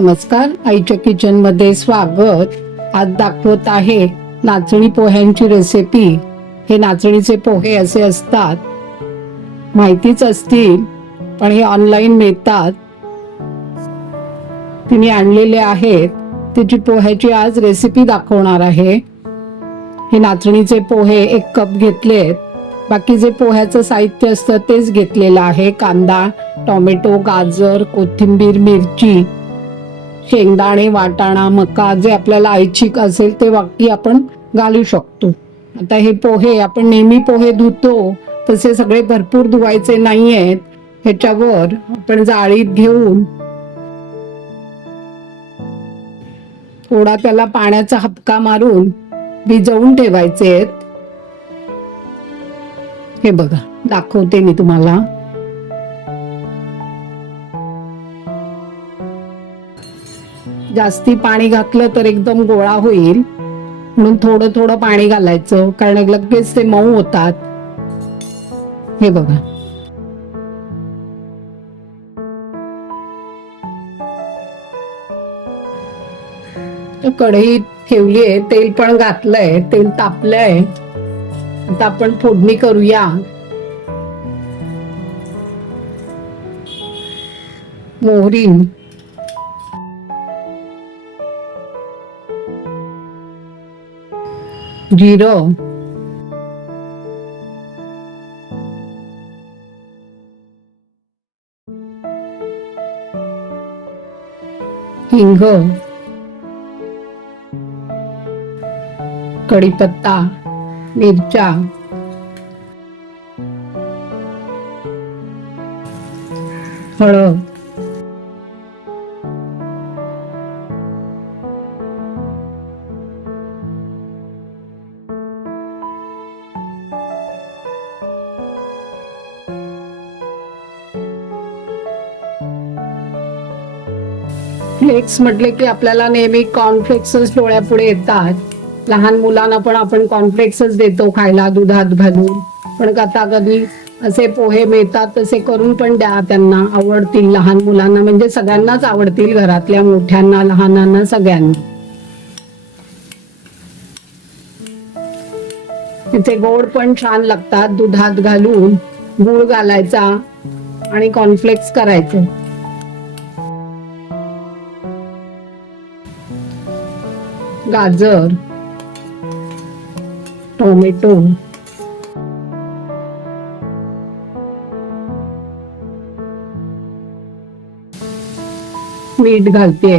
नमस्कार. आईच्या किचनमध्ये स्वागत. आज दाखवत आहे नाचणी पोह्यांची रेसिपी हे नाचणीचे पोहे असे असतात. माहितीच असतील पण हे ऑनलाईन मिळतात. तिने आणलेले आहेत. त्याची पोह्याची आज रेसिपी दाखवणार आहे. हे नाचणीचे पोहे एक कप घेतलेत. बाकी जे पोह्याचं साहित्य असतं तेच घेतलेलं आहे. कांदा टोमॅटो गाजर कोथिंबीर मिरची. शेंगदाणे वाटाणा मका जे आपल्याला ऐच्छिक असेल ते वाकी आपण घालू शकतो. आता हे पोहे आपण नेहमी पोहे धुतो तसे सगळे भरपूर धुवायचे नाही आहेत ह्याच्यावर आपण जाळीत घेऊन थोडा त्याला पाण्याचा हपका मारून भिजवून ठेवायचे आहेत हे बघा दाखवते मी तुम्हाला. जास्ती पाणी घातलं तर एकदम गोळा होईल. म्हणून थोडं थोडं पाणी घालायचं कारण लगेच ते मऊ होतात. हे बघा. कढई ठेवली आहे तेल पण घातलंय तेल तापलंय. आता आपण फोडणी करूया. मोहरी. जिरं। हिंग। कढीपत्ता मिरच्या। हळद। फ्लेक्स म्हटले की आपल्याला नेहमी कॉर्नफ्लेक्सच डोळ्यापुढे येतात. लहान मुलांना पण आपण कॉर्नफ्लेक्सच देतो खायला दुधात घालून. पण कथा कधी असे पोहे मिळतात तसे करून पण द्या त्यांना. आवडतील लहान मुलांना म्हणजे सगळ्यांनाच आवडतील घरातल्या मोठ्यांना लहानांना सगळ्यांना. तिथे गोड पण छान लागतात दुधात घालून. गुळ घालायचा आणि कॉर्नफ्लेक्स करायचे. गाजर टोमॅटो. मीठ घालते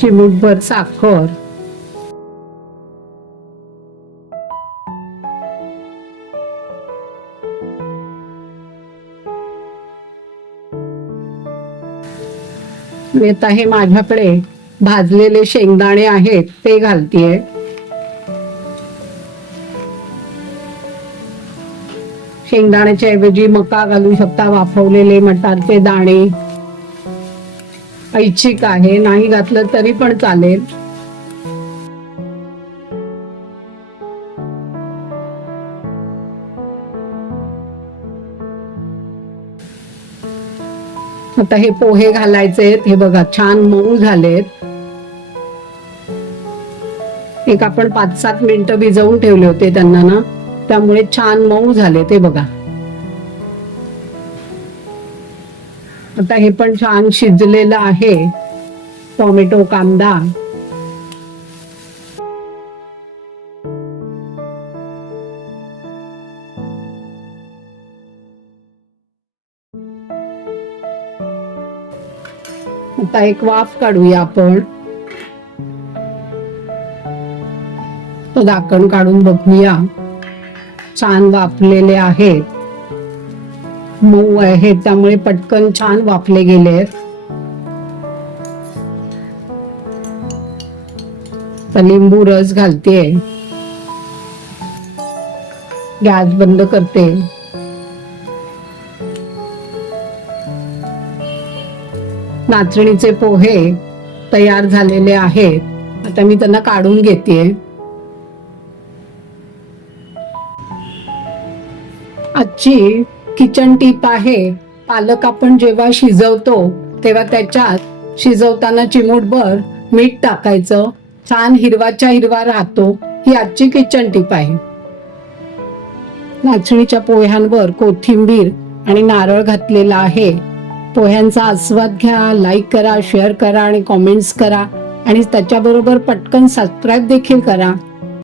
चिमूटभर साखर. मी आता हे माझ्याकडे. भाजलेले शेंगदाणे आहेत ते घालतीये. शेंगदाण्याच्या ऐवजी मका घालू शकता वाफवलेले मटारचे दाणे. ऐच्छिक आहे नाही घातलं तरी पण चालेल. आता हे पोहे घालायचे हे बघा छान मऊ झालेत. एक आपण पाच सात मिनिटं भिजवून ठेवले होते त्यांना ना त्यामुळे छान मऊ झाले ते बघा. आता हे पण छान शिजलेलं आहे टोमॅटो कांदा. आता एक वाफ काढूया आपण. तो दाकण काढून बघूया. छान वाफलेले आहेत. मऊ आहेत त्यामुळे पटकन छान वाफले गेले. लिंबू रस घालते. गॅस बंद करते. नाचणीचे पोहे तयार झालेले आहेत. आता मी त्यांना काढून घेते आजची किचन टीप आहे पालक आपण जेव्हा शिजवतो तेव्हा त्याच्यात शिजवताना चिमूटभर मीठ टाकायचं. छान हिरवाच्या हिरवा राहतो ही आजची किचन टीप आहे. नाचणीच्या पोह्यांवर कोथिंबीर आणि नारळ घातलेला आहे. पोह्यांचा आस्वाद घ्या लाईक करा शेअर करा आणि कॉमेंट्स करा. आणि त्याच्याबरोबर पटकन सबस्क्राईब देखील करा.